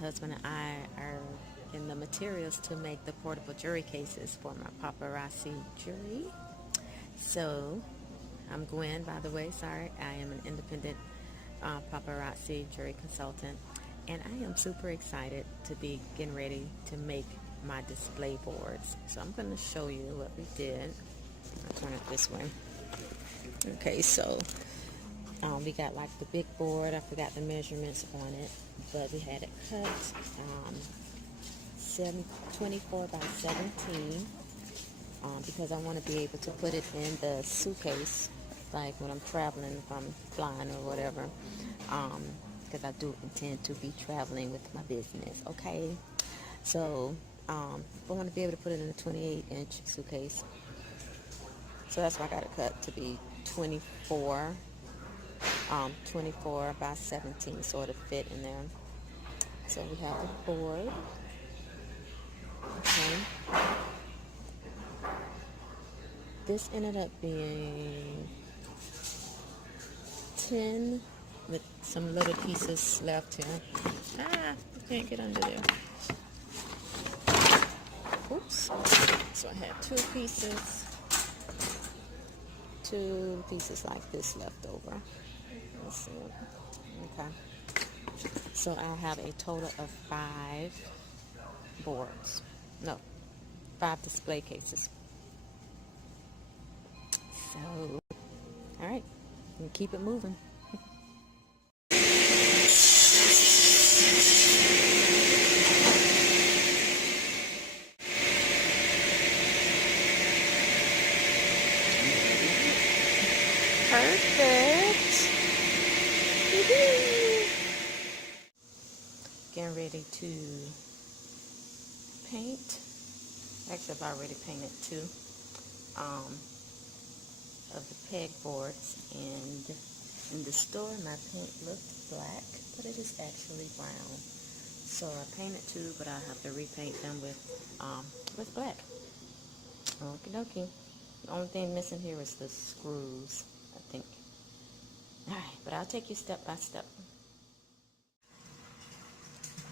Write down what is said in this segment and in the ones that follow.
husband and I are in the materials to make the portable jewelry cases for my paparazzi jewelry. So I'm Gwen, by the way. Sorry, I am an independent paparazzi jewelry consultant, and I am super excited to be getting ready to make my display boards. So I'm going to show you what we did. I'll turn it this way. Okay, so we got like the big board. I forgot the measurements on it, but we had it cut 24 by 17 because I want to be able to put it in the suitcase, like when I'm traveling, if I'm flying or whatever, because I do intend to be traveling with my business. Okay, so I want to be able to put it in a 28-inch suitcase, so that's why I got it cut to be 24 by 17, so it'll fit in there. So we have the board. Okay. This ended up being 10 with some little pieces left here. You can't get under there. Oops. So I had two pieces like this left over. Let's see. Okay. So I have a total of 5 boards. No, 5 display cases. So, all right, and keep it moving. Perfect. Getting ready to paint. Actually, I've already painted 2 of the peg boards, and in the store my paint looked black, but it is actually brown. So I painted 2, but I have to repaint them with black. Okie dokie. The only thing missing here is the screws, I think. Alright, but I'll take you step by step.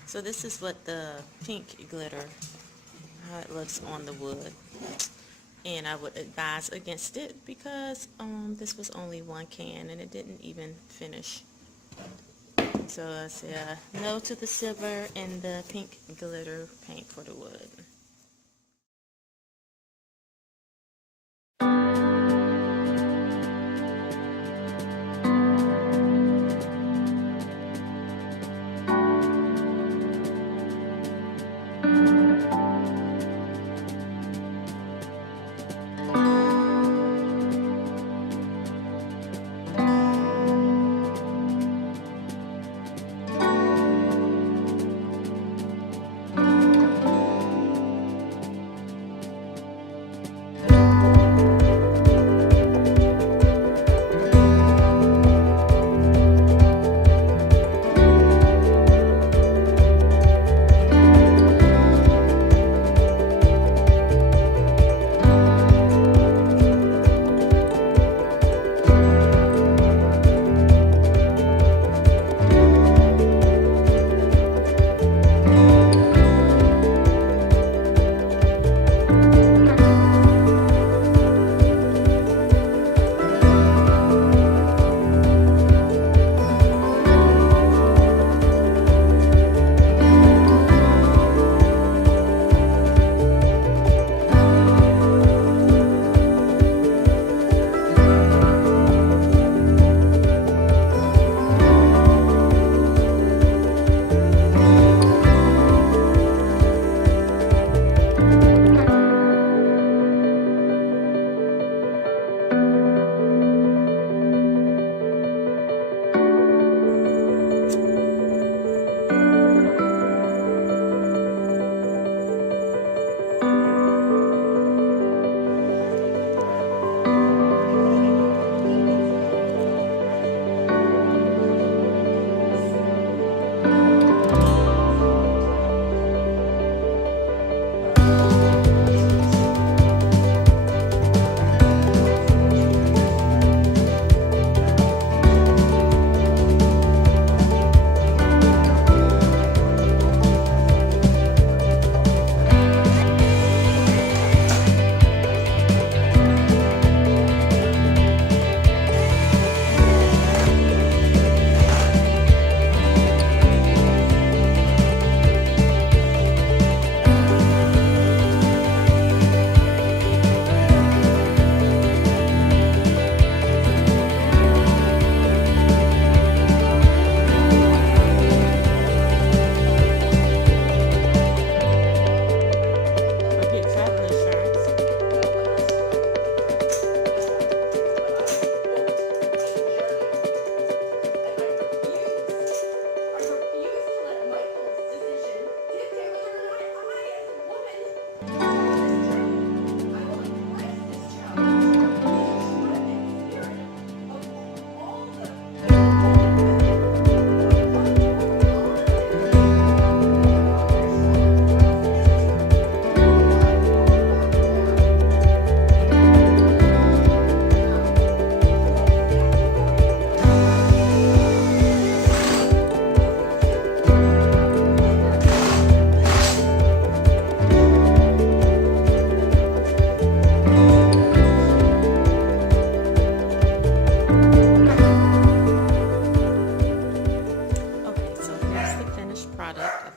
So this is what the pink glitter, how it looks on the wood. And I would advise against it because this was only 1 can and it didn't even finish. So I say no to the silver and the pink glitter paint for the wood.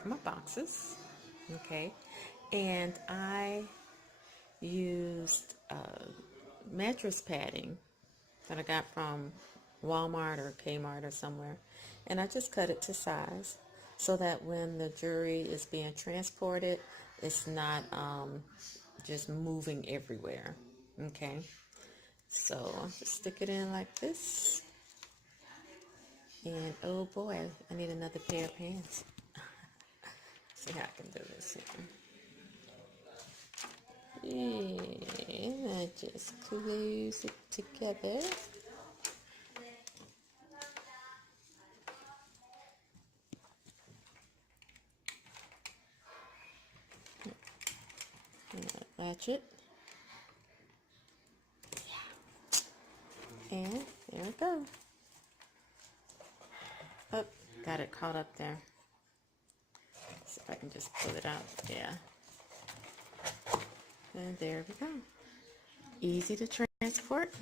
my boxes, okay, and I used mattress padding that I got from Walmart or Kmart or somewhere, and I just cut it to size so that when the jewelry is being transported, it's not just moving everywhere. Okay, so I'll just stick it in like this, and oh boy, I need another pair of pants. See how I can do this here. And I just close it together. Latch it. Yeah. And there we go. Oh, got it caught up there. See if I can just pull it out. Yeah. And there we go. Easy to transport.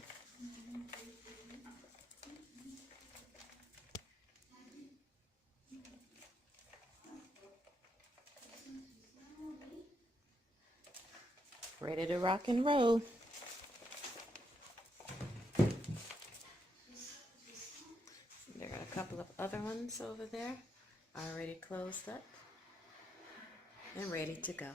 Ready to rock and roll. There are a couple of other ones over there already closed up and ready to go.